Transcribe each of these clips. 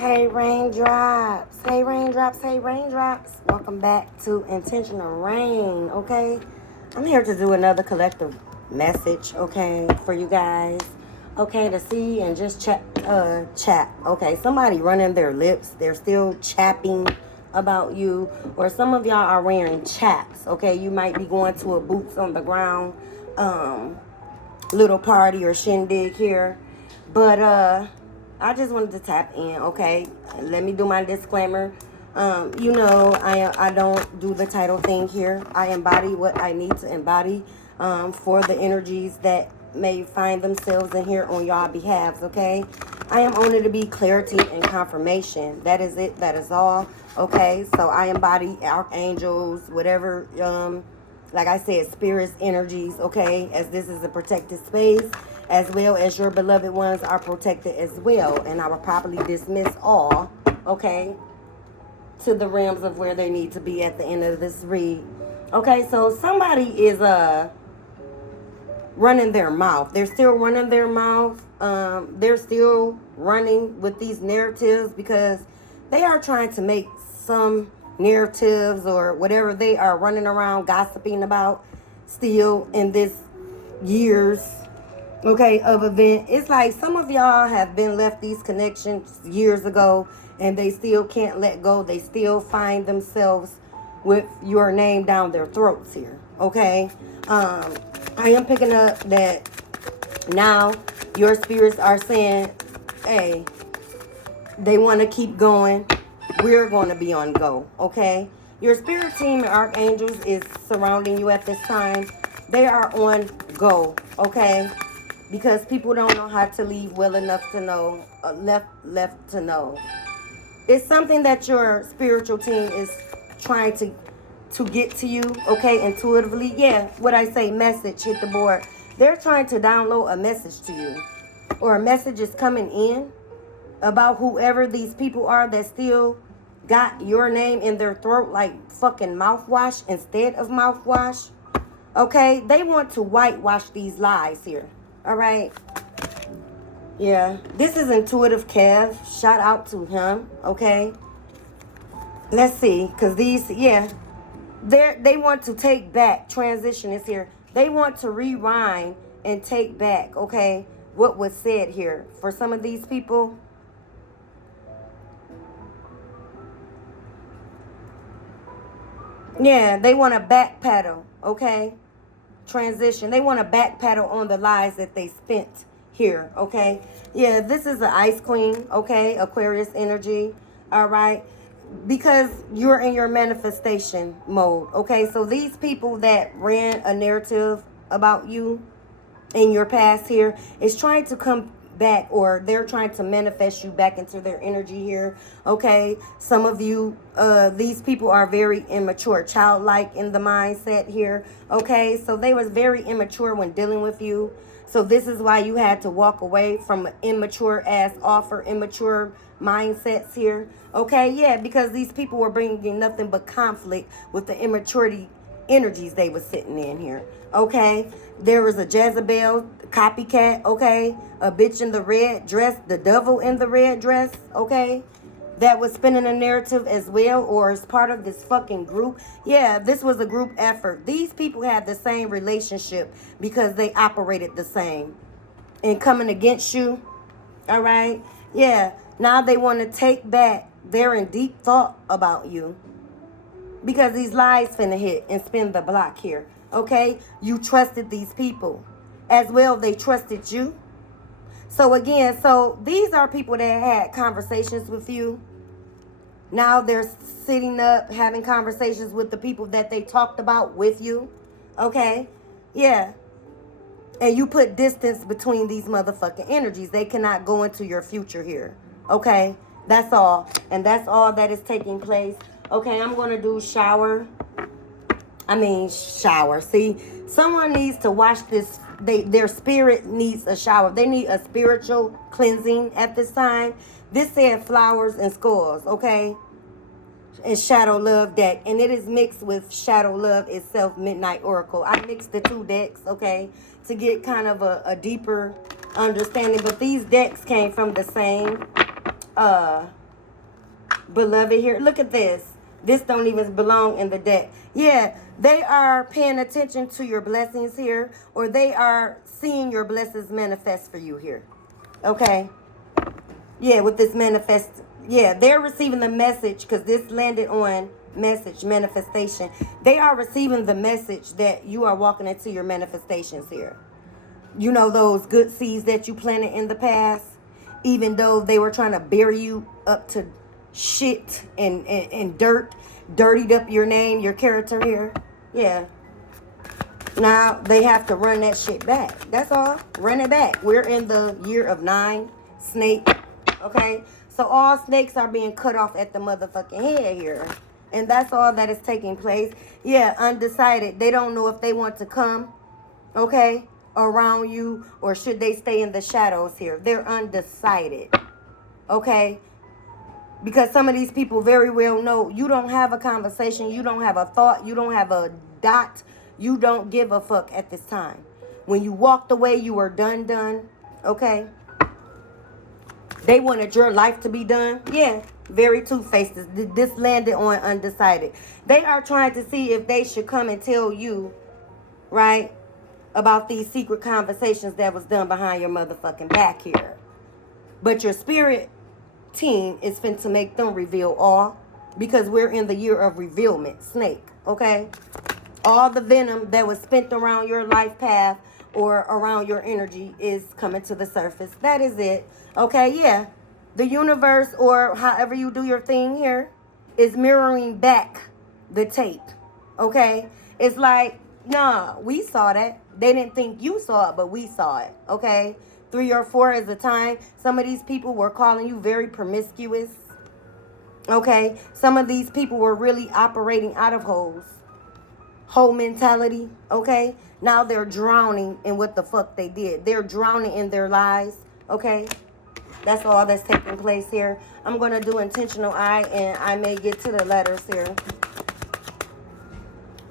Hey raindrops, hey raindrops, hey raindrops. Welcome back to Intentional Rain, okay? I'm here to do another collective message, okay, for you guys. Okay, to see and just chat. Okay, somebody running their lips, they're still chapping about you, or some of y'all are wearing chaps, okay? You might be going to a boots on the ground little party or shindig here. But I just wanted to tap in, okay? Let me do my disclaimer. I don't do the title thing here. I embody what I need to embody for the energies that may find themselves in here on y'all behalves, okay? I am only to be clarity and confirmation. That is it. That is all, okay? So I embody archangels, whatever, like I said, spirits, energies, okay? As this is a protected space, as well as your beloved ones are protected as well. And I will properly dismiss all, okay, to the realms of where they need to be at the end of this read. Okay, so somebody is running their mouth. They're still running their mouth. They're still running with these narratives because they are trying to make some narratives or whatever they are running around gossiping about still in this years, okay, of event. It's like some of y'all have been left these connections years ago and they still can't let go. They still find themselves with your name down their throats here, okay? I am picking up that now your spirits are saying, hey, they want to keep going. We're going to be on go, okay? Your spirit team and archangels is surrounding you at this time. They are on go, okay? Because people don't know how to leave well enough to know, left to know. It's something that your spiritual team is trying to get to you, okay, intuitively. Yeah, what I say, message, hit the board. They're trying to download a message to you, or a message is coming in about whoever these people are that still got your name in their throat like fucking mouthwash instead of mouthwash. Okay, they want to whitewash these lies here. All right. Yeah, this is Intuitive Kev. Shout out to him. Okay. Let's see, because these, yeah, they want to take back. Transition is here. They want to rewind and take back, okay, what was said here. For some of these people, yeah, they want to backpedal, okay? Transition. They want to backpedal on the lies that they spent here, okay? Yeah, this is the Ice Queen, okay? Aquarius energy, all right? Because you're in your manifestation mode, okay? So these people that ran a narrative about you in your past here is trying to come back, or they're trying to manifest you back into their energy here, okay? Some of you, these people are very immature, childlike in the mindset here, okay? So they was very immature when dealing with you. So this is why you had to walk away from immature ass offer, immature mindsets here, okay? Yeah, because these people were bringing nothing but conflict with the immaturity energies they were sitting in here, okay? There was a Jezebel copycat, okay? A bitch in the red dress, the devil in the red dress, okay? That was spinning a narrative as well, or as part of this fucking group. Yeah, this was a group effort. These people had the same relationship because they operated the same. And coming against you, all right? Yeah, now they want to take back. They're in deep thought about you. Because these lies finna hit and spin the block here, okay? You trusted these people. As well, they trusted you. So again, so these are people that had conversations with you. Now they're sitting up having conversations with the people that they talked about with you, okay? Yeah. And you put distance between these motherfucking energies. They cannot go into your future here, okay? That's all. And that's all that is taking place. Okay, I'm going to do shower. See, someone needs to wash this. Their spirit needs a shower. They need a spiritual cleansing at this time. This said flowers and skulls, okay? And Shadow Love deck. And it is mixed with Shadow Love itself, Midnight Oracle. I mixed the two decks, okay, to get kind of a deeper understanding. But these decks came from the same beloved here. Look at this. This don't even belong in the deck. Yeah, they are paying attention to your blessings here, or they are seeing your blessings manifest for you here. Okay? Yeah, with this manifest. Yeah, they're receiving the message because this landed on message, manifestation. They are receiving the message that you are walking into your manifestations here. You know, those good seeds that you planted in the past, even though they were trying to bury you up to shit and dirt, dirtied up your name, your character here. Yeah. Now they have to run that shit back. That's all. Run it back. We're in the year of 9, snake. Okay? So all snakes are being cut off at the motherfucking head here. And that's all that is taking place. Yeah, undecided. They don't know if they want to come, okay, around you, or should they stay in the shadows here. They're undecided. Okay? Because some of these people very well know you don't have a conversation, you don't have a thought, you don't have a dot, you don't give a fuck at this time. When you walked away, you were done, okay? They wanted your life to be done. Yeah, very two-faced. This landed on undecided. They are trying to see if they should come and tell you, right, about these secret conversations that was done behind your motherfucking back here. But your spirit team is finna make them reveal all, because we're in the year of revealment, snake, okay? All the venom that was spent around your life path or around your energy is coming to the surface. That is it, okay? Yeah, the universe, or however you do your thing here, is mirroring back the tape, okay? It's like, nah, we saw that. They didn't think you saw it, but we saw it, okay? 3 or 4 is the time. Some of these people were calling you very promiscuous. Okay? Some of these people were really operating out of holes. Hole mentality. Okay? Now they're drowning in what the fuck they did. They're drowning in their lies. Okay? That's all that's taking place here. I'm going to do intentional eye, and I may get to the letters here.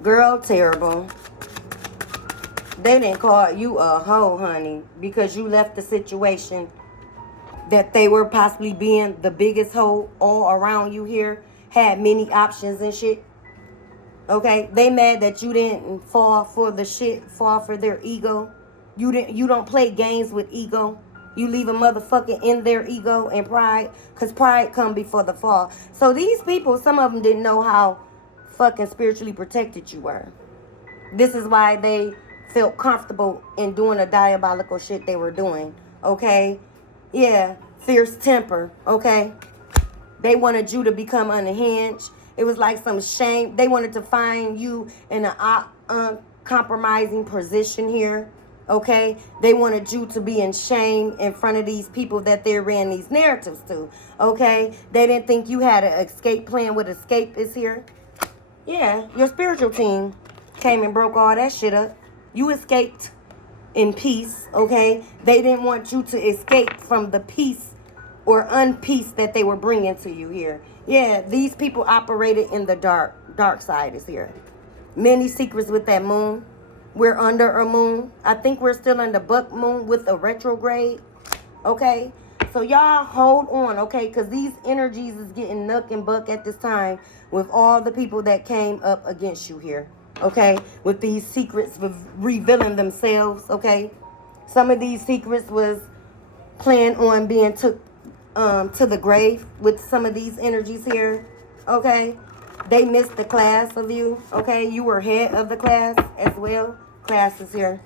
Girl, terrible. They didn't call you a hoe, honey, because you left the situation that they were possibly being the biggest hoe all around you here, had many options and shit. Okay? They mad that you didn't fall for the shit, fall for their ego. You don't play games with ego. You leave a motherfucker in their ego and pride, because pride come before the fall. So these people, some of them didn't know how fucking spiritually protected you were. This is why they felt comfortable in doing the diabolical shit they were doing, okay? Yeah, fierce temper, okay? They wanted you to become unhinged. It was like some shame. They wanted to find you in an uncompromising position here, okay? They wanted you to be in shame in front of these people that they ran these narratives to, okay? They didn't think you had an escape plan with escapists here. Yeah, your spiritual team came and broke all that shit up. You escaped in peace, okay? They didn't want you to escape from the peace or unpeace that they were bringing to you here. Yeah, these people operated in the dark side is here. Many secrets with that moon. We're under a moon. I think we're still in the buck moon with a retrograde, okay? So y'all hold on, okay? Because these energies is getting nuck and buck at this time with all the people that came up against you here. Okay, with these secrets revealing themselves, okay? Some of these secrets was planned on being took to the grave with some of these energies here, okay? They missed the class of you, okay? You were head of the class as well. Class is here.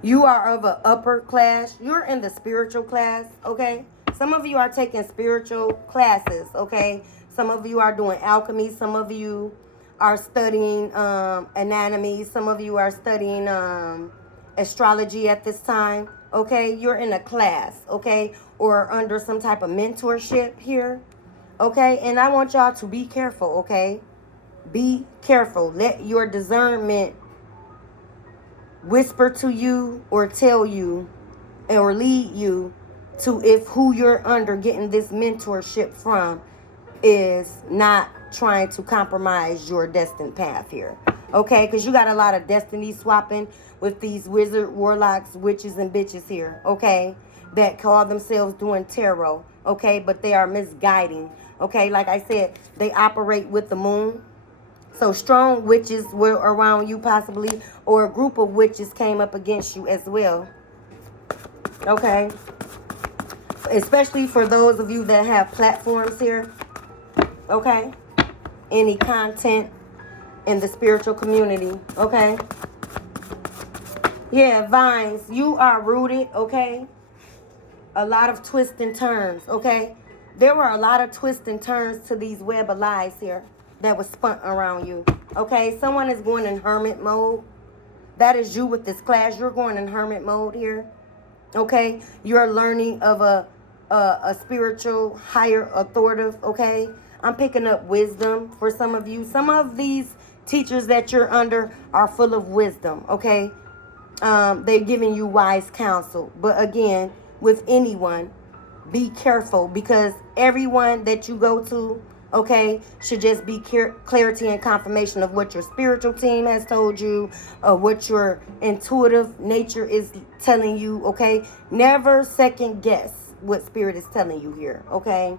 You are of an upper class. You're in the spiritual class, okay? Some of you are taking spiritual classes, okay? Some of you are doing alchemy. Some of you are studying anatomy. Some of you are studying astrology at this time, okay? You're in a class, okay? Or under some type of mentorship here, okay? And I want y'all to be careful, okay? Be careful. Let your discernment whisper to you or tell you or lead you to if who you're under getting this mentorship from is not trying to compromise your destined path here, okay? Because you got a lot of destiny swapping with these wizard, warlocks, witches, and bitches here, okay? that call themselves doing tarot, okay? But they are misguiding, okay? Like I said, they operate with the moon. So strong witches were around you possibly, or a group of witches came up against you as well, okay? Especially for those of you that have platforms here, okay? Any content in the spiritual community, okay? Yeah, Vines, you are rooted, okay? A lot of twists and turns, okay? There were a lot of twists and turns to these web of lies here that was spun around you, okay? Someone is going in hermit mode. That is you with this class. You're going in hermit mode here, okay? You're learning of a spiritual higher authoritative, okay? I'm picking up wisdom for some of you. Some of these teachers that you're under are full of wisdom, okay? They're giving you wise counsel. But again, with anyone, be careful, because everyone that you go to, okay, should just be clarity and confirmation of what your spiritual team has told you, what your intuitive nature is telling you, okay? Never second guess what spirit is telling you here, okay?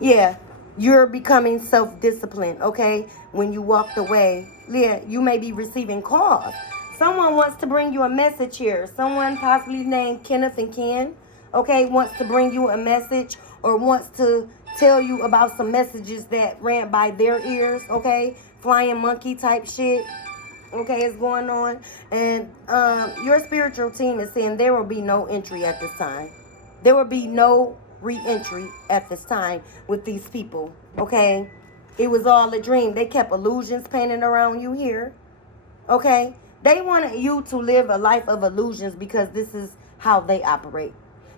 Yeah, you're becoming self-disciplined, okay? When you walked away, yeah, you may be receiving calls. Someone wants to bring you a message here. Someone possibly named Kenneth and Ken, okay, wants to bring you a message or wants to tell you about some messages that ran by their ears, okay? Flying monkey type shit, okay, is going on. And your spiritual team is saying there will be no entry at this time. There will be no re-entry at this time with these people, okay? It was all a dream. They kept illusions painted around you here, okay? They wanted you to live a life of illusions because this is how they operate.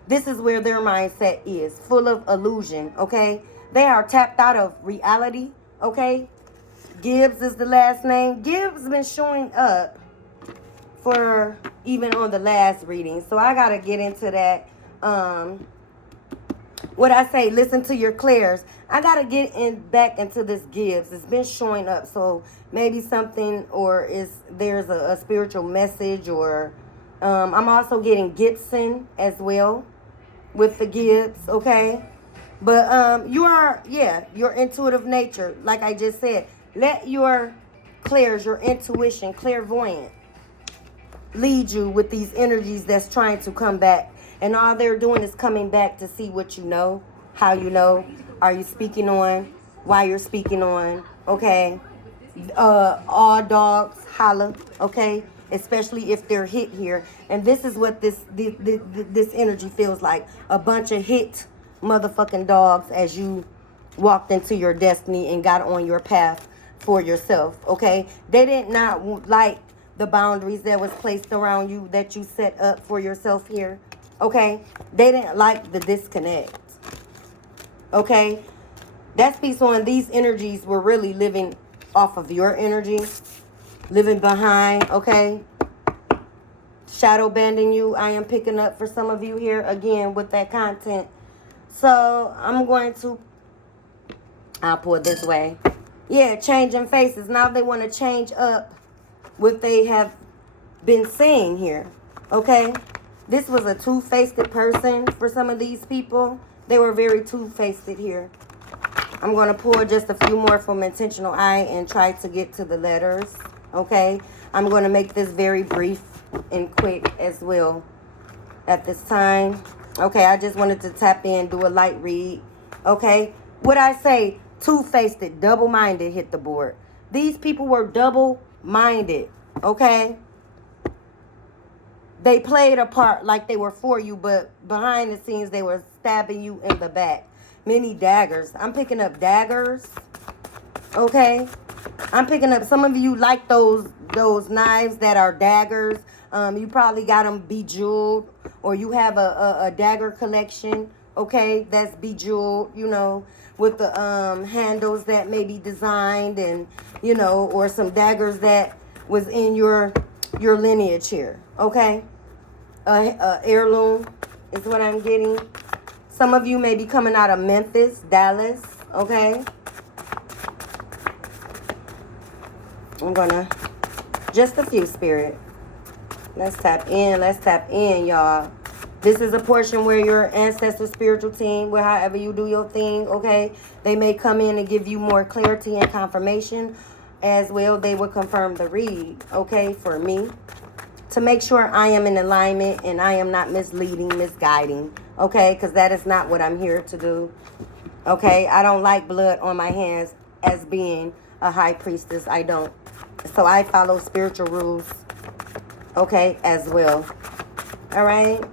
This is where their mindset is, full of illusion, okay? They are tapped out of reality, okay? Gibbs is the last name. Gibbs been showing up for even on the last reading. So I got to get into that. What I say, listen to your clairs. I got to get back into this Gibbs. It's been showing up. So maybe something, or there's a spiritual message, or I'm also getting Gibson as well with the Gibbs, okay? But your intuitive nature, like I just said, let your clairs, your intuition, clairvoyant, lead you with these energies that's trying to come back. And all they're doing is coming back to see what you know, how you know, are you speaking on, why you're speaking on, okay? All dogs holler, okay? Especially if they're hit here. And this is what this energy feels like. A bunch of hit motherfucking dogs as you walked into your destiny and got on your path for yourself, okay? They did not like the boundaries that was placed around you that you set up for yourself here, okay? They didn't like the disconnect, okay? That speaks on these energies were really living off of your energy, living behind, okay? Shadow banding you, I am picking up for some of you here, again, with that content. So, I'm going to, I'll pull it this way. Yeah, changing faces. Now they want to change up what they have been saying here, okay? This was a two-faced person for some of these people. They were very two-faced here. I'm going to pull just a few more from Intentional Eye and try to get to the letters, okay? I'm going to make this very brief and quick as well at this time. Okay, I just wanted to tap in, do a light read, okay? What I say, two-faced, double-minded hit the board. These people were double-minded, okay? They played a part like they were for you, but behind the scenes, they were stabbing you in the back. Many daggers. I'm picking up daggers, okay? I'm picking up, some of you like those knives that are daggers. You probably got them bejeweled, or you have a dagger collection, okay, that's bejeweled, you know, with the handles that may be designed, and, you know, or some daggers that was in your lineage here, okay? Heirloom is what I'm getting. Some of you may be coming out of Memphis, Dallas, okay? I'm gonna, just a few, Spirit. Let's tap in, y'all. This is a portion where your ancestor spiritual team, where however you do your thing, okay, they may come in and give you more clarity and confirmation. As well, they will confirm the read, okay, for me, to make sure I am in alignment and I am not misleading, misguiding, okay, because that is not what I'm here to do, okay. I don't like blood on my hands as being a high priestess. I don't. So I follow spiritual rules, okay, as well. All right.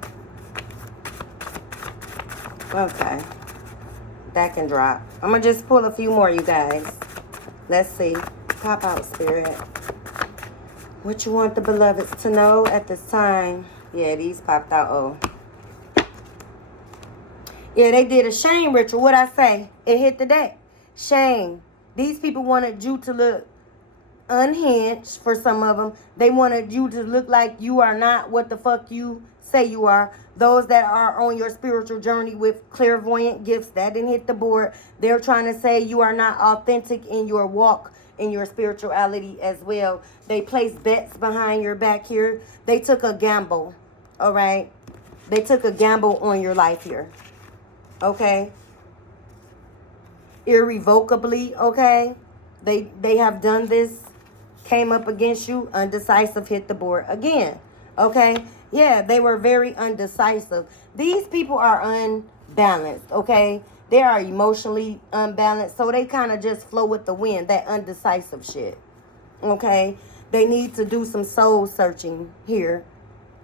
Okay. That can drop. I'm going to just pull a few more, you guys. Let's see. Pop out, Spirit. What you want the beloveds to know at this time? Yeah, these popped out. Oh. Yeah, they did a shame ritual. What'd I say? It hit the deck. Shame. These people wanted you to look unhinged for some of them. They wanted you to look like you are not what the fuck you say you are. Those that are on your spiritual journey with clairvoyant gifts, that didn't hit the board. They're trying to say you are not authentic in your walk, in your spirituality as well. They placed bets behind your back here. They took a gamble, all right? They took a gamble on your life here, okay? Irrevocably, okay? They have done this, came up against you, undecisive, hit the board again, okay? Yeah, they were very undecisive. These people are unbalanced, okay? They are emotionally unbalanced, so they kind of just flow with the wind, that undecisive shit, okay? They need to do some soul searching here,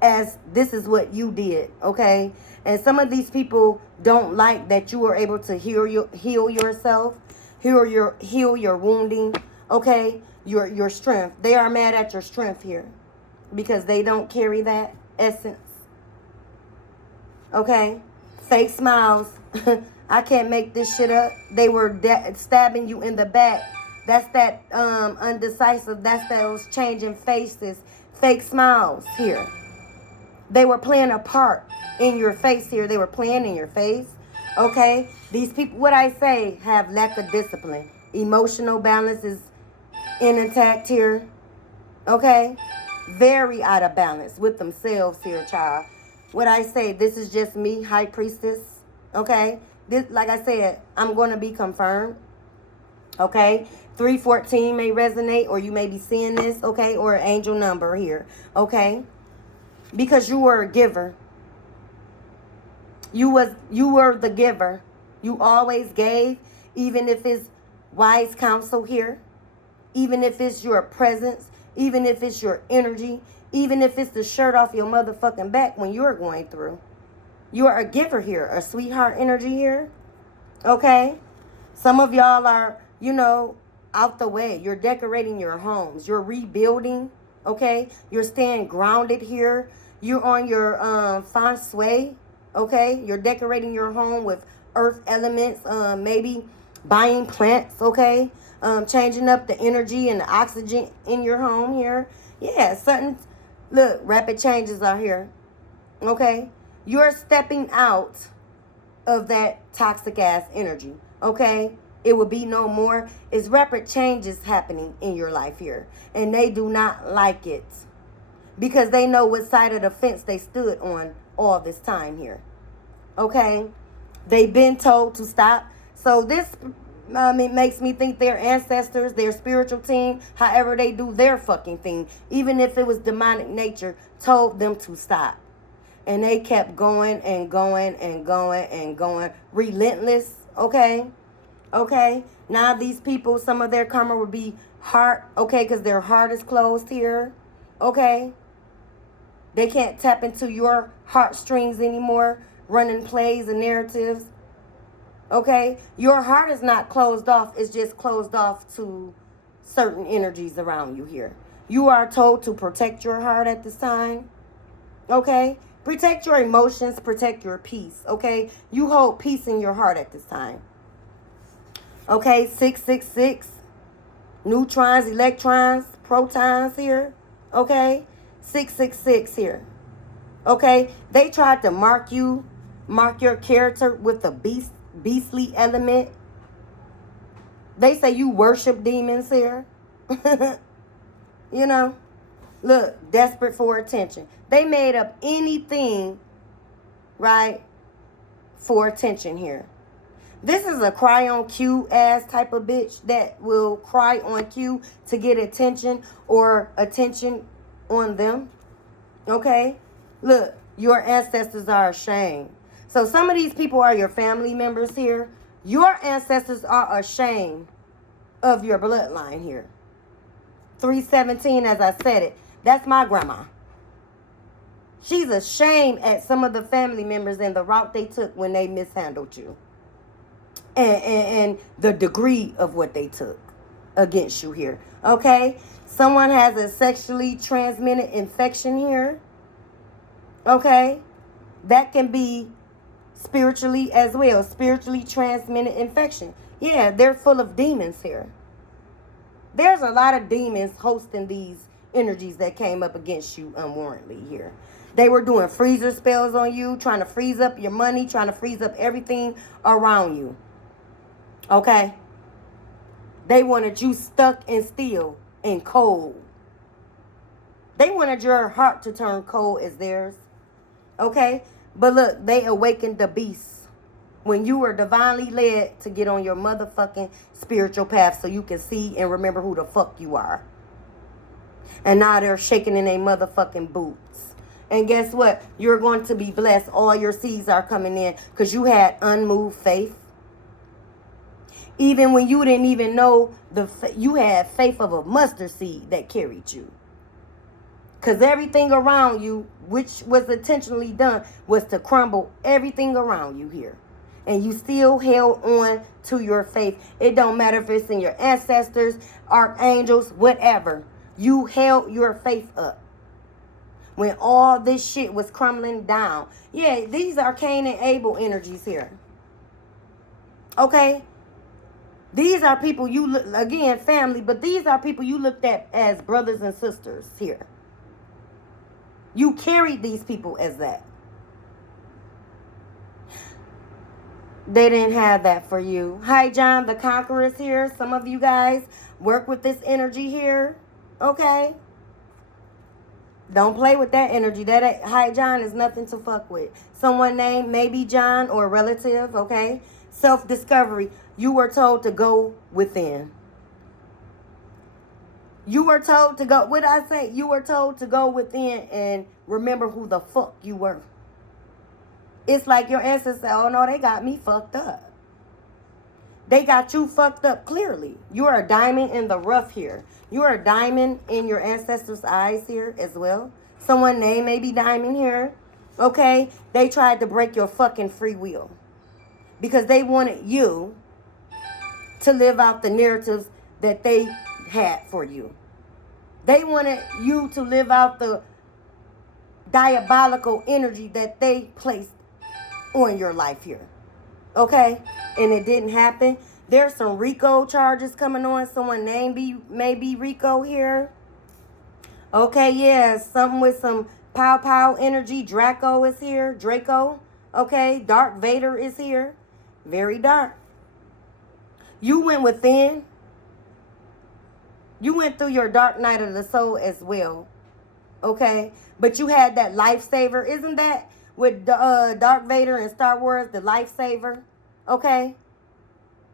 as this is what you did, okay? And some of these people don't like that you were able to heal yourself, heal your wounding, okay? Your strength. They are mad at your strength here because they don't carry that essence, okay? Fake smiles. I can't make this shit up. They were stabbing you in the back. That's that undecisive. That's those changing faces. Fake smiles here. They were playing a part in your face here. They were playing in your face. Okay? These people, what I say, have lack of discipline. Emotional balance is intact here. Okay? Very out of balance with themselves here, child. What I say, this is just me, High Priestess. Okay? This, like I said, I'm going to be confirmed. Okay? 314 may resonate, or you may be seeing this, okay? Or an angel number here. Okay? Because you were a giver. You were the giver. You always gave, even if it's wise counsel here, even if it's your presence, even if it's your energy, even if it's the shirt off your motherfucking back when you're going through. You are a giver here, a sweetheart energy here. Okay? Some of y'all are, you know, out the way. You're decorating your homes. You're rebuilding. Okay? You're staying grounded here. You're on your feng shui. Okay? You're decorating your home with earth elements. Maybe buying plants. Okay? Changing up the energy and the oxygen in your home here. Yeah, something. Look, rapid changes are here. Okay? You're stepping out of that toxic ass energy. Okay? It will be no more. It's rapid changes happening in your life here. And they do not like it. Because they know what side of the fence they stood on all this time here. Okay? They've been told to stop. So this it makes me think their ancestors, their spiritual team, however they do their fucking thing, even if it was demonic nature, told them to stop. And they kept going and going and going and going. Relentless, okay? Okay? Now these people, some of their karma will be heart, okay, because their heart is closed here, okay? They can't tap into your heartstrings anymore, running plays and narratives, okay? Your heart is not closed off. It's just closed off to certain energies around you here. You are told to protect your heart at this time, okay? Protect your emotions, protect your peace, okay? You hold peace in your heart at this time. Okay, 666, neutrons, electrons, protons here, okay? 666 here, okay? They tried to mark your character with a beastly element. They say you worship demons here. You know? Look, desperate for attention. They made up anything right, for attention here. This is a cry on cue ass type of bitch that will cry on cue to get attention or attention on them. Okay? Look, your ancestors are ashamed. So some of these people are your family members here. Your ancestors are ashamed of your bloodline here. 317, as I said it. That's my grandma. She's ashamed at some of the family members and the route they took when they mishandled you. And the degree of what they took against you here. Okay? Someone has a sexually transmitted infection here. Okay? That can be spiritually as well. Spiritually transmitted infection. Yeah, they're full of demons here. There's a lot of demons hosting these energies that came up against you unwarrantedly here. They were doing freezer spells on you, trying to freeze up your money, trying to freeze up everything around you. Okay? They wanted you stuck and still and cold. They wanted your heart to turn cold as theirs. Okay? But look, they awakened the beast when you were divinely led to get on your motherfucking spiritual path so you can see and remember who the fuck you are. And now they're shaking in their motherfucking boots. And guess what? You're going to be blessed. All your seeds are coming in because you had unmoved faith. Even when you didn't even know, you had faith of a mustard seed that carried you. Because everything around you, which was intentionally done, was to crumble everything around you here. And you still held on to your faith. It don't matter if it's in your ancestors, archangels, whatever. You held your faith up. When all this shit was crumbling down. Yeah, these are Cain and Abel energies here. Okay? These are people you look, again, family, but these are people you looked at as brothers and sisters here. You carried these people as that. They didn't have that for you. Hi, John the Conqueror's here. Some of you guys work with this energy here. Okay? Don't play with that energy. That Hi, John is nothing to fuck with. Someone named maybe John or a relative, okay? Self-discovery. You were told to go within. You were told to go, what did I say? You were told to go within and remember who the fuck you were. It's like your ancestors said, oh no, they got me fucked up. They got you fucked up clearly. You are a diamond in the rough here. You are a diamond in your ancestors' eyes here as well. Someone named maybe Diamond here. Okay? They tried to break your fucking free will. Because they wanted you to live out the narratives that they had for you. They wanted you to live out the diabolical energy that they placed on your life here. Okay? And it didn't happen. There's some Rico charges coming on. Someone named maybe Rico here. Okay, yeah. Something with some pow energy. Draco is here. Draco. Okay. Darth Vader is here. Very dark. You went within. You went through your dark night of the soul as well. Okay? But you had that lifesaver. Isn't that with Darth Vader and Star Wars, the lifesaver? Okay?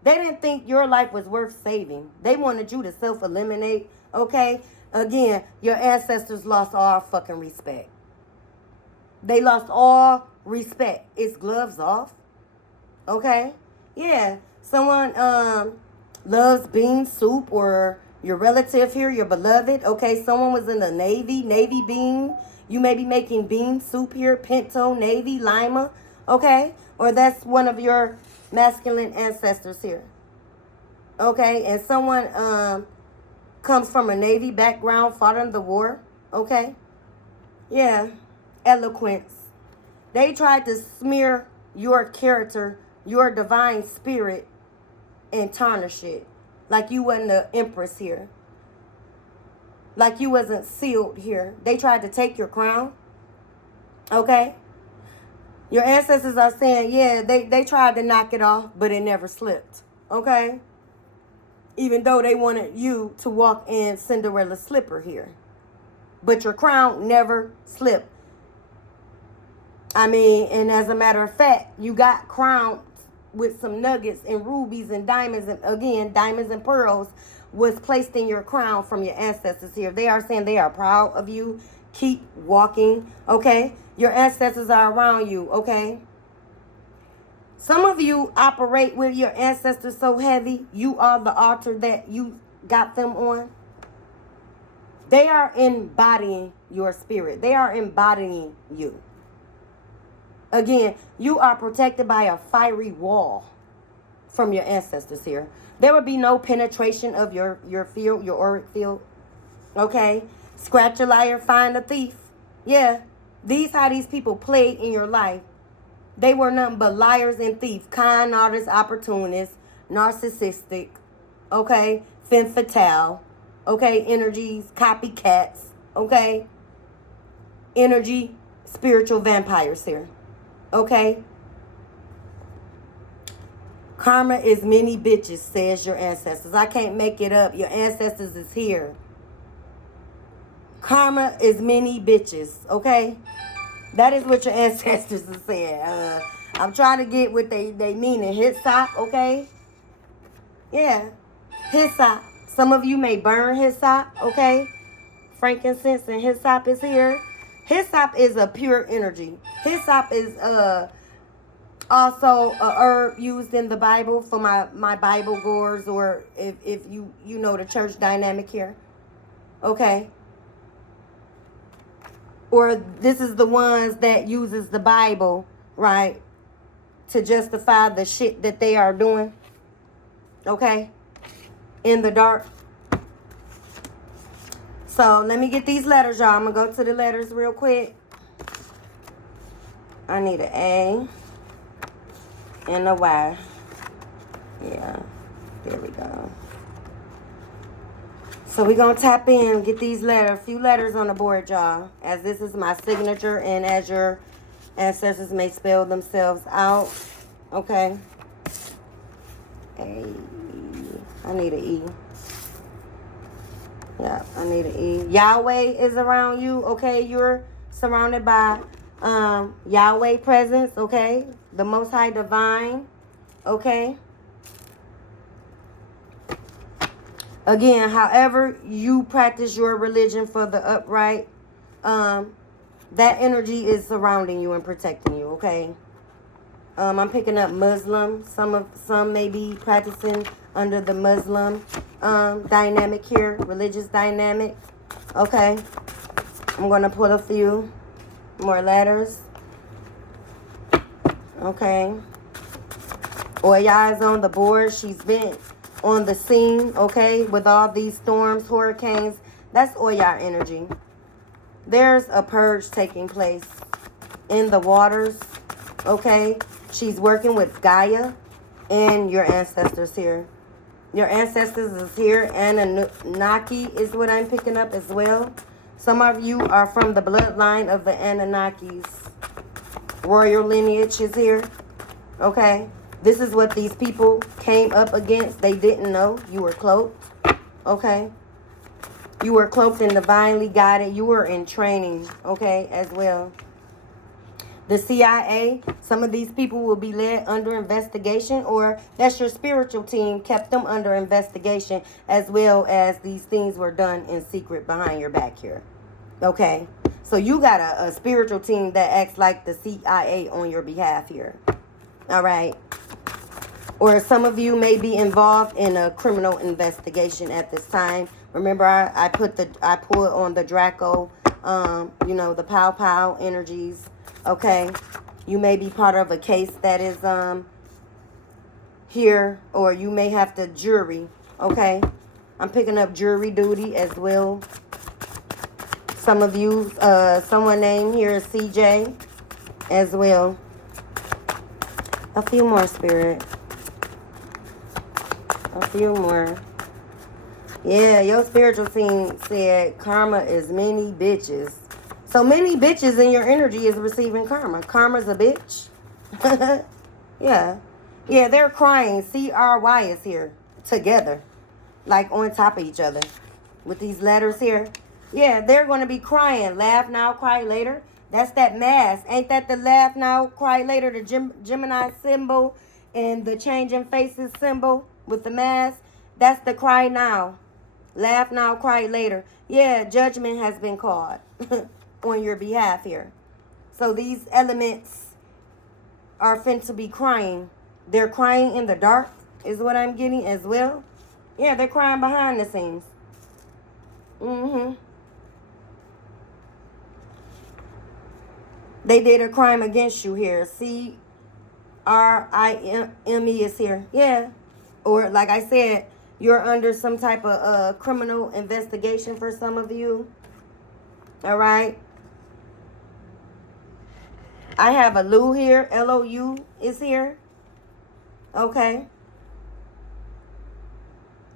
They didn't think your life was worth saving. They wanted you to self-eliminate. Okay? Again, your ancestors lost all fucking respect. They lost all respect. It's gloves off. Okay? Yeah. Someone loves bean soup, or your relative here, your beloved. Okay, someone was in the Navy bean. You may be making bean soup here, pinto, Navy, lima. Okay? Or that's one of your masculine ancestors here. Okay? And someone comes from a Navy background, fought in the war. Okay? Yeah. Eloquence. They tried to smear your character, your divine spirit, and tarnish it. Like you wasn't the empress here. Like you wasn't sealed here. They tried to take your crown. Okay? Your ancestors are saying, yeah, they tried to knock it off, but it never slipped. Okay? Even though they wanted you to walk in Cinderella's slipper here. But your crown never slipped. I mean, and as a matter of fact, you got crowns with some nuggets and rubies and diamonds, and again, diamonds and pearls was placed in your crown from your ancestors here. They are saying they are proud of you. Keep walking, okay? Your ancestors are around you, okay? Some of you operate with your ancestors so heavy, you are the altar that you got them on. They are embodying your spirit. They are embodying you. Again, you are protected by a fiery wall from your ancestors here. There will be no penetration of your field, your auric field. Okay? Scratch a liar, find a thief. Yeah. These how these people played in your life. They were nothing but liars and thieves, con artists, opportunists, narcissistic, okay, femme fatale, okay, energies, copycats, okay, energy, spiritual vampires here, okay. Karma is many bitches, says your ancestors. I can't make it up. Your ancestors is here. Karma is many bitches, okay? That is what your ancestors are saying. I'm trying to get what they mean in hyssop, okay? Yeah, hyssop. Some of you may burn hyssop, okay? Frankincense and hyssop is here. Hyssop is a pure energy. Hyssop is also a herb used in the Bible for my Bible goers, or if you know the church dynamic here, okay? Or this is the ones that uses the Bible, right, to justify the shit that they are doing, okay, in the dark. So let me get these letters, y'all. I'm going to go to the letters real quick. I need an A and a Y. Yeah, there we go. So we're going to tap in, get these letters, a few letters on the board, y'all. As this is my signature and as your ancestors may spell themselves out. Okay. A. I need an E. Yeah, I need an E. Yahweh is around you, okay? You're surrounded by Yahweh presence, okay? The Most High Divine, okay? Again, however you practice your religion for the upright, that energy is surrounding you and protecting you, okay? I'm picking up Muslim. Some may be practicing under the Muslim dynamic here, religious dynamic, okay? I'm going to pull a few more letters, okay? Oya is on the board. She's been on the scene, okay, with all these storms, hurricanes. That's Oya energy. There's a purge taking place in the waters, okay? She's working with Gaia and your ancestors here. Your ancestors is here. Anunnaki is what I'm picking up as well. Some of you are from the bloodline of the Anunnakis. Royal lineage is here, okay? This is what these people came up against. They didn't know. You were cloaked, okay? You were cloaked and divinely guided. You were in training, okay, as well. The CIA, some of these people will be led under investigation, or that's your spiritual team kept them under investigation, as well as these things were done in secret behind your back here, okay? So you got a spiritual team that acts like the CIA on your behalf here, all right? Or some of you may be involved in a criminal investigation at this time. Remember, I pulled on the Draco, you know, the Pow Pow energies. Okay, you may be part of a case that is here, or you may have to jury. Okay, I'm picking up jury duty as well. Some of you, someone named here is CJ as well. A few more, Spirit. A few more. Yeah, your spiritual team said karma is many bitches. So many bitches in your energy is receiving karma. Karma's a bitch. Yeah. Yeah, they're crying. CRY is here together. Like on top of each other. With these letters here. Yeah, they're going to be crying. Laugh now, cry later. That's that mask. Ain't that the laugh now, cry later, the Gemini symbol and the changing faces symbol with the mask? That's the cry now. Laugh now, cry later. Yeah, judgment has been called on your behalf here. So these elements are fin to be crying. They're crying in the dark is what I'm getting as well. Yeah, they're crying behind the scenes. They did a crime against you here. CRIME is here. Yeah. Or like I said, you're under some type of criminal investigation for some of you. All right. I have a Lou here. LOU is here. Okay.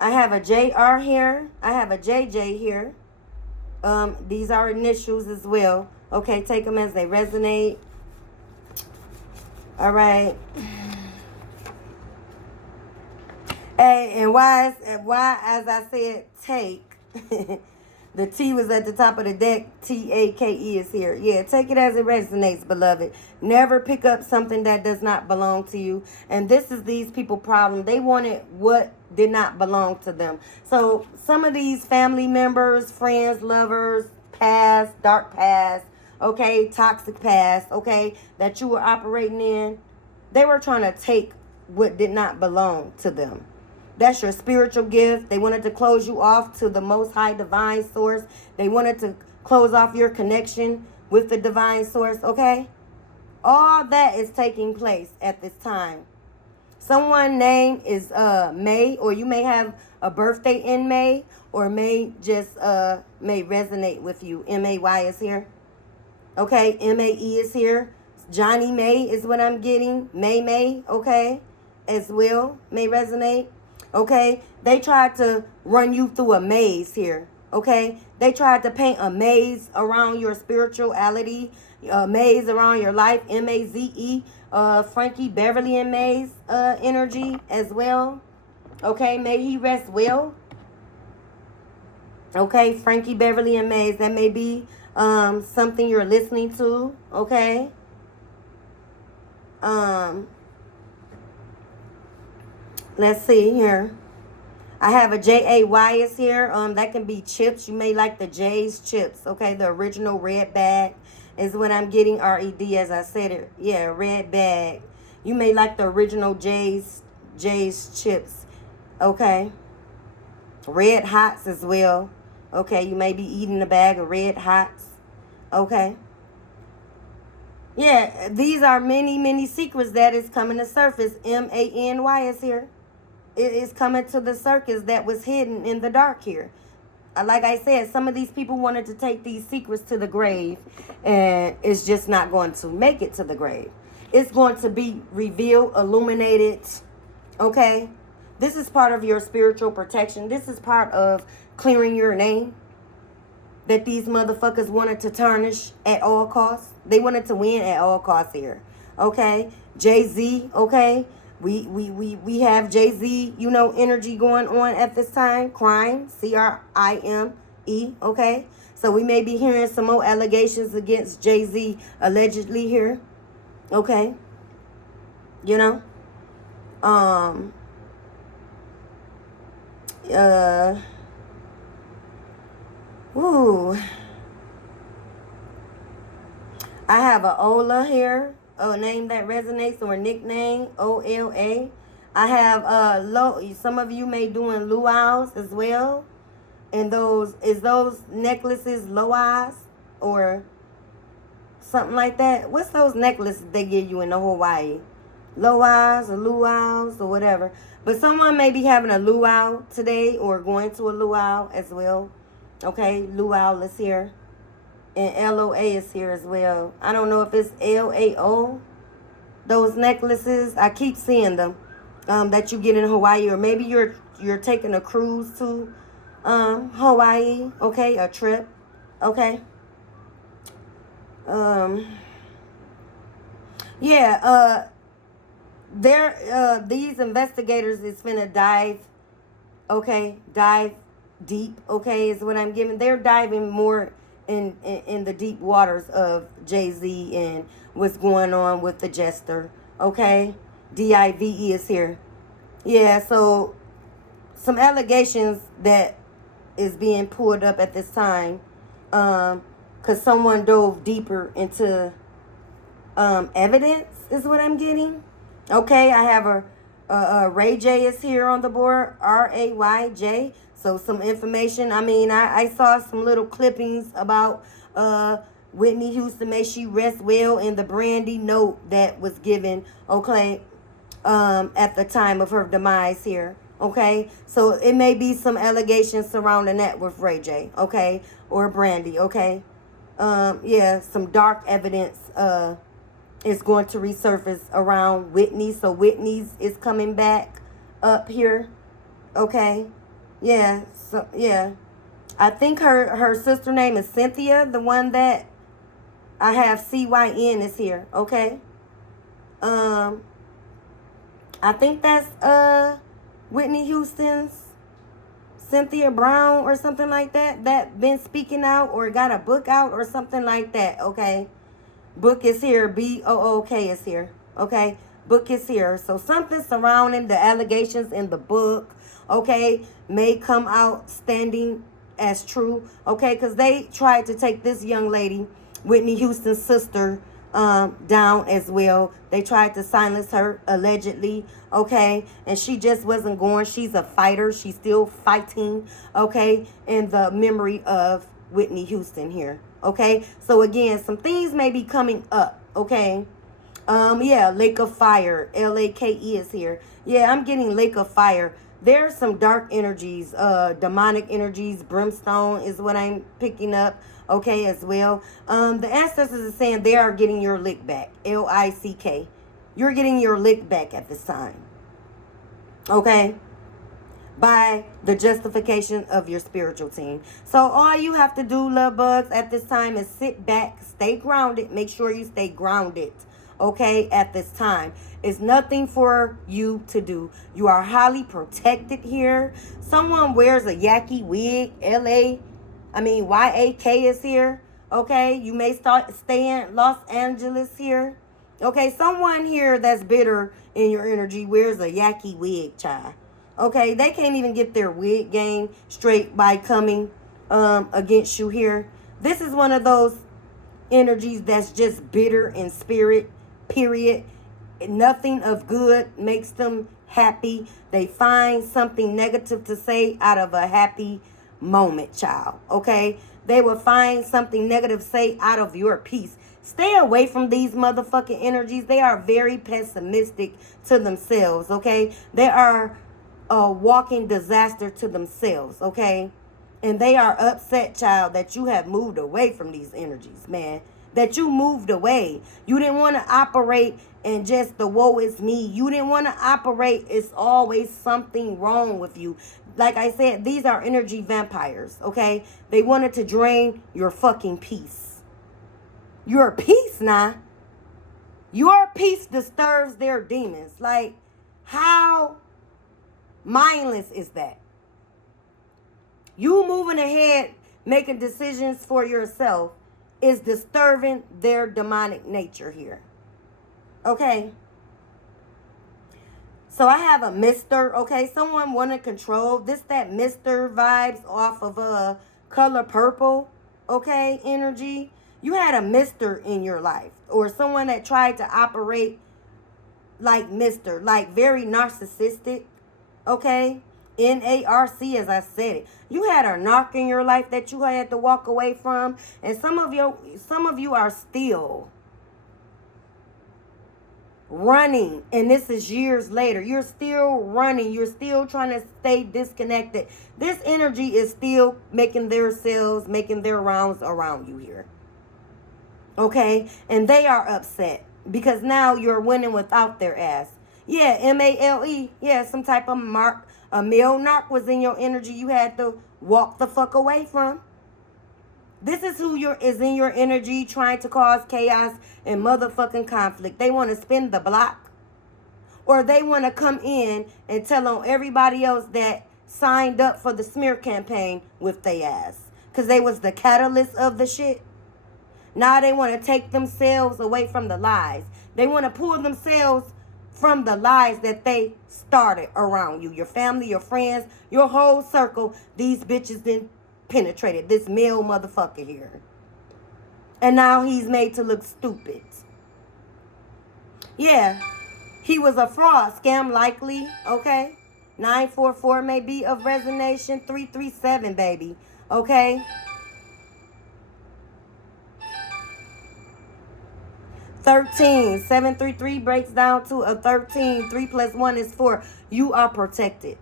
I have a JR here. I have a JJ here. These are initials as well. Okay, take them as they resonate. All right. Hey, and why, as I said, take. The T was at the top of the deck. TAKE is here. Yeah, take it as it resonates, beloved. Never pick up something that does not belong to you. And this is these people problem. They wanted what did not belong to them. So some of these family members, friends, lovers, past, dark past, okay, toxic past, okay, that you were operating in, they were trying to take what did not belong to them. That's your spiritual gift. They wanted to close you off to the most high divine source. They wanted to close off your connection with the divine source, okay? All that is taking place at this time. Someone's name is May, or you may have a birthday in May, or May just may resonate with you. MAY is here. Okay, MAE is here. Johnny May is what I'm getting. May, okay, as well, may resonate. Okay, they tried to run you through a maze here. Okay, they tried to paint a maze around your spirituality, a maze around your life. MAZE, Frankie Beverly and Maze energy as well. Okay, may he rest well. Okay, Frankie Beverly and Maze, that may be something you're listening to. Okay. Let's see here. I have a JAY is here. That can be chips. You may like the J's chips. Okay, the original red bag is what I'm getting. RED, as I said it. Yeah, red bag. You may like the original J's chips. Okay. Red Hots as well. Okay, you may be eating a bag of Red Hots. Okay. Yeah, these are many, many secrets that is coming to surface. MANY is here. It is coming to the surface that was hidden in the dark here. Like I said, some of these people wanted to take these secrets to the grave, and it's just not going to make it to the grave. It's going to be revealed, illuminated, okay? This is part of your spiritual protection. This is part of clearing your name that these motherfuckers wanted to tarnish at all costs. They wanted to win at all costs here, okay? Jay-Z, okay? We have Jay-Z, you know, energy going on at this time. Crime, CRIME, okay? So we may be hearing some more allegations against Jay-Z allegedly here, okay? You know? I have a Ola here. A name that resonates, or nickname, OLA. I have some of you may doing luau's as well. And those necklaces luau's or something like that? What's those necklaces they give you in the Hawaii? Luau's or luau's or whatever. But someone may be having a luau today or going to a luau as well. Okay, luau is here. And LOA is here as well. I don't know if it's LAO. Those necklaces, I keep seeing them. That you get in Hawaii, or maybe you're taking a cruise to Hawaii. Okay, a trip. Okay. Yeah. These investigators is finna dive. Okay, dive deep. Okay, is what I'm giving. They're diving more in the deep waters of Jay-Z and what's going on with the jester. Okay, DIVE is here. Yeah, so some allegations that is being pulled up at this time, because someone dove deeper into evidence is what I'm getting. Okay, I have Ray J is here on the board, RAYJ. So some information. I mean, I saw some little clippings about Whitney Houston, may she rest well, in the brandy note that was given, okay, at the time of her demise here. Okay, so it may be some allegations surrounding that with Ray J, okay, or Brandy, okay. Yeah, some dark evidence is going to resurface around Whitney. So Whitney's is coming back up here, okay. Yeah, so yeah, I think her sister name is Cynthia, the one that I have CYN is here, okay. I think that's Whitney Houston's Cynthia Brown or something like that been speaking out or got a book out or something like that, okay. Book is here, BOOK is here, okay. Book is here. So something surrounding the allegations in the book, okay, may come out standing as true, okay, because they tried to take this young lady, Whitney Houston's sister, down as well. They tried to silence her, allegedly, okay, and she just wasn't going. She's a fighter. She's still fighting, okay, in the memory of Whitney Houston here, okay. So again, some things may be coming up, okay. Yeah, Lake of Fire, LAKE is here. Yeah, I'm getting Lake of Fire. There's some dark energies, demonic energies, brimstone is what I'm picking up, okay, as well. The ancestors are saying they are getting your lick back, LICK. You're getting your lick back at this time, okay, by the justification of your spiritual team. So all you have to do, love bugs, at this time is sit back, stay grounded. Make sure you stay grounded, okay, at this time. It's nothing for you to do. You are highly protected here. Someone wears a yaki wig, YAK is here, okay. You may stay in Los Angeles here, okay. Someone here that's bitter in your energy wears a yaki wig, child. Okay, they can't even get their wig game straight by coming against you here. This is one of those energies that's just bitter in spirit, period. Nothing of good makes them happy. They find something negative to say out of a happy moment, child. Okay, they will find something negative to say out of your peace. Stay away from these motherfucking energies. They are very pessimistic to themselves, okay. They are a walking disaster to themselves, okay. And they are upset, child, that you have moved away from these energies, man. That you moved away. You didn't want to operate in just the woe is me. You didn't want to operate, it's always something wrong with you. Like I said, these are energy vampires, okay. They wanted to drain your fucking peace. Your peace now. Your peace disturbs their demons. Like, how mindless is that? You moving ahead, making decisions for yourself is disturbing their demonic nature here. Okay. So I have a Mr. Okay, someone want to control this, that Mr. vibes off of color purple, okay, energy. You had a Mr. in your life, or someone that tried to operate like Mr., like very narcissistic, okay. NARC, as I said it. You had a narc in your life that you had to walk away from, and some of you are still running, and this is years later. You're still running. You're still trying to stay disconnected. This energy is still making their rounds around you here, okay. And they are upset because now you're winning without their ass. Yeah, MALE. Yeah, some type of mark. A male narc was in your energy you had to walk the fuck away from. This is who is in your energy trying to cause chaos and motherfucking conflict. They want to spin the block. Or they want to come in and tell on everybody else that signed up for the smear campaign with their ass. because they was the catalyst of the shit. Now they want to take themselves away from the lies. They want to pull themselves from the lies that they started around you. Your family, your friends, your whole circle. These bitches then penetrated this male motherfucker here. And now he's made to look stupid. Yeah. He was a fraud. Scam likely. Okay. 944 may be of resonance. 337, baby. Okay. 13. 733 breaks down to a 13. 3 plus 1 is 4. You are protected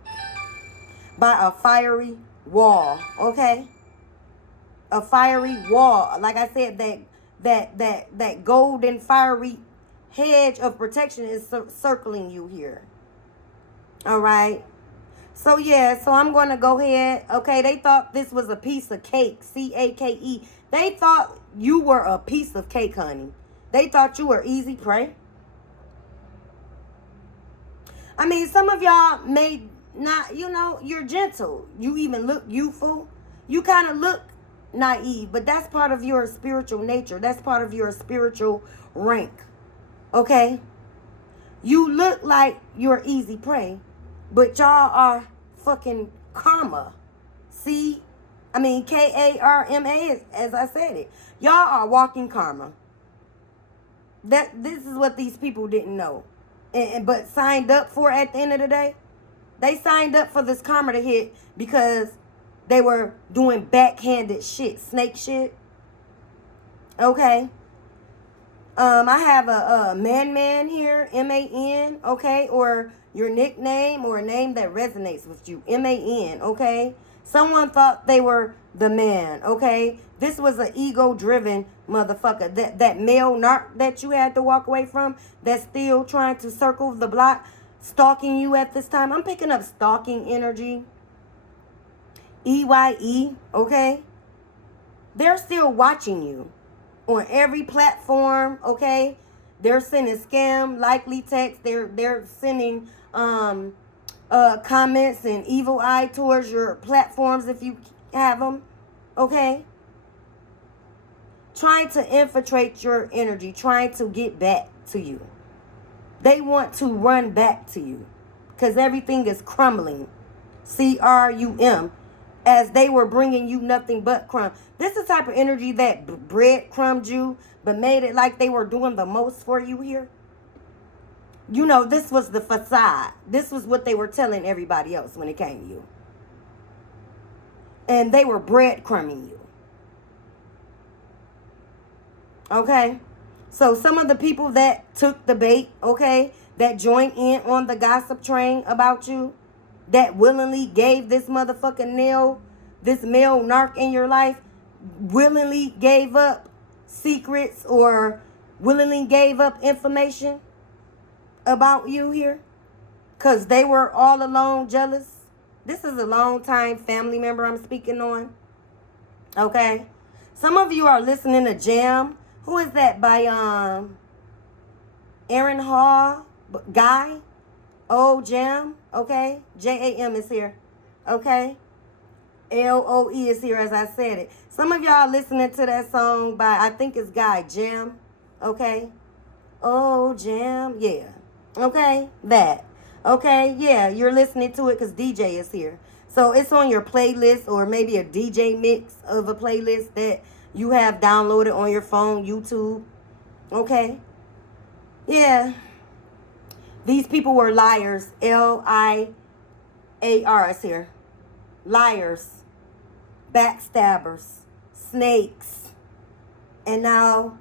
by a fiery wall. Okay? A fiery wall. Like I said, that golden fiery hedge of protection is circling you here. All right? So, yeah. So, I'm going to go ahead. Okay? They thought this was a piece of cake. C-A-K-E. They thought you were a piece of cake, honey. They thought you were easy prey. I mean, some of y'all may not, you know, you're gentle. You even look youthful. You kind of look naive, but that's part of your spiritual nature. That's part of your spiritual rank. Okay? You look like you're easy prey, but y'all are fucking karma. Karma, as I said it. Y'all are walking karma. This is what these people didn't know, but signed up for at the end of the day. They signed up for this karma to hit because they were doing backhanded shit, snake shit. Okay. I have a man here, M-A-N, okay, or your nickname or a name that resonates with you, M-A-N, okay. Someone thought they were the man, okay. This was an ego-driven motherfucker. That male narc that you had to walk away from, that's still trying to circle the block, stalking you at this time. I'm picking up stalking energy. EYE, okay? They're still watching you on every platform, okay? They're sending scam, likely text. They're sending comments and evil eye towards your platforms if you have them, okay? Trying to infiltrate your energy, trying to get back to you. They want to run back to you because everything is crumbling. C-R-U-M. As they were bringing you nothing but crumb. This is the type of energy that breadcrumbed you, but made it like they were doing the most for you here. You know, this was the facade. This was what they were telling everybody else when it came to you. And they were breadcrumbing you. Okay? So some of the people that took the bait, okay, that joined in on the gossip train about you, that willingly gave this motherfucking nail, this male narc in your life, willingly gave up secrets or willingly gave up information about you here because they were all alone jealous. This is a long time family member I'm speaking on. Okay? Some of you are listening to Jam. Who is that by Aaron Hall Guy? Oh, Jam. Okay? J-A-M is here. Okay? L-O-E is here as I said it. Some of y'all listening to that song by, I think it's Guy, Jam. Okay? Oh, Jam. Yeah. Okay? That. Okay? Yeah, you're listening to it because DJ is here. So it's on your playlist or maybe a DJ mix of a playlist that you have downloaded on your phone, YouTube. Okay? Yeah. These people were liars. L-I-A-R is here. Liars. Backstabbers. Snakes. And now,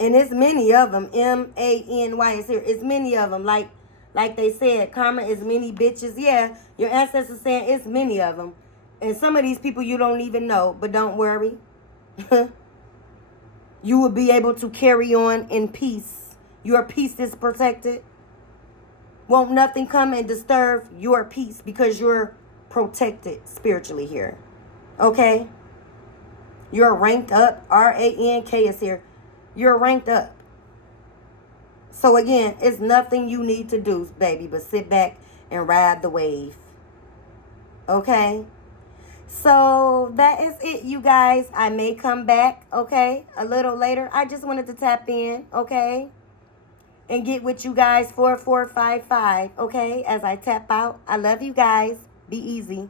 and it's many of them. M-A-N-Y is here. It's many of them. Like they said, karma is many bitches. Yeah, your ancestors saying it's many of them. And some of these people you don't even know. But don't worry. You will be able to carry on in peace. Your peace is protected. Won't nothing come and disturb your peace because you're protected spiritually here. Okay? You're ranked up. R-A-N-K is here. You're ranked up. So again, it's nothing you need to do, baby, but sit back and ride the wave. Okay? So that is it, you guys. I may come back, okay, a little later. I just wanted to tap in, okay, and get with you guys 4455, okay, as I tap out. I love you guys. Be easy.